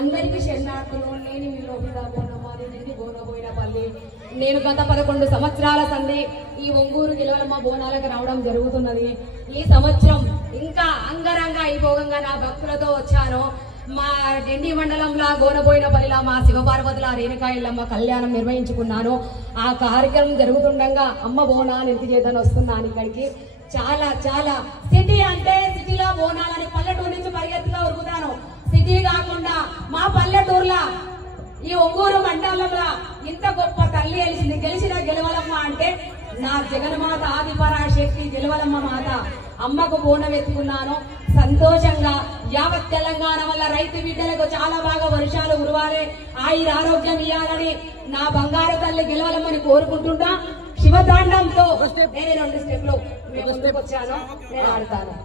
అందరికీ శరణార్థులు. నేను మీ లోహిత బోనమ్మాది బోనబోయినపల్లి. నేను గత 11 సంవత్సరాల సంది ఈ ఒంగూరు గిలవలమ్మ బోనాలకు రావడం జరుగుతున్నది. ఈ సంవత్సరం ఇంకా అంగరంగ వైభోగంగా నా భక్తులతో వచ్చాను. మా డెండి మండలంలో గోనబోయినపల్లిలో మా శివపార్వతుల రేణుకా ఎల్లమ్మ కళ్యాణం నిర్వహించుకున్నాను. ఆ కార్యక్రమం జరుగుతుండగా అమ్మ బోనాలు ఎంత చేద్దాని వస్తున్నాను ఇక్కడికి. చాలా చాలా సిటీ అంటే సిటీలో బోనాలని పల్లెటూరు నుంచి పరిగెత్తుగా ఉరుకుతాను. సిటీ కాకుండా మా పల్లెటూరులో ఈ ఒంగూరు మండలంలో ఇంత గొప్ప తల్లి గెలిచిన గెలవలమ్మ అంటే నా జగన్మాత ఆదిపరాశక్తి గెలవలమ్మ మాత. అమ్మకు బోనం ఎత్తుకున్నాను. సంతోషంగా యావత్ తెలంగాణ వల్ల రైతు బిడ్డలకు చాలా బాగా వర్షాలు ఉరవాలి, ఆయుర ఆరోగ్యం ఇవ్వాలని నా బంగారు తల్లి గెలవలమ్మని కోరుకుంటున్నా. శివతాండంతో నేను 2 స్టెప్లు వచ్చాను, నేను ఆడతాను.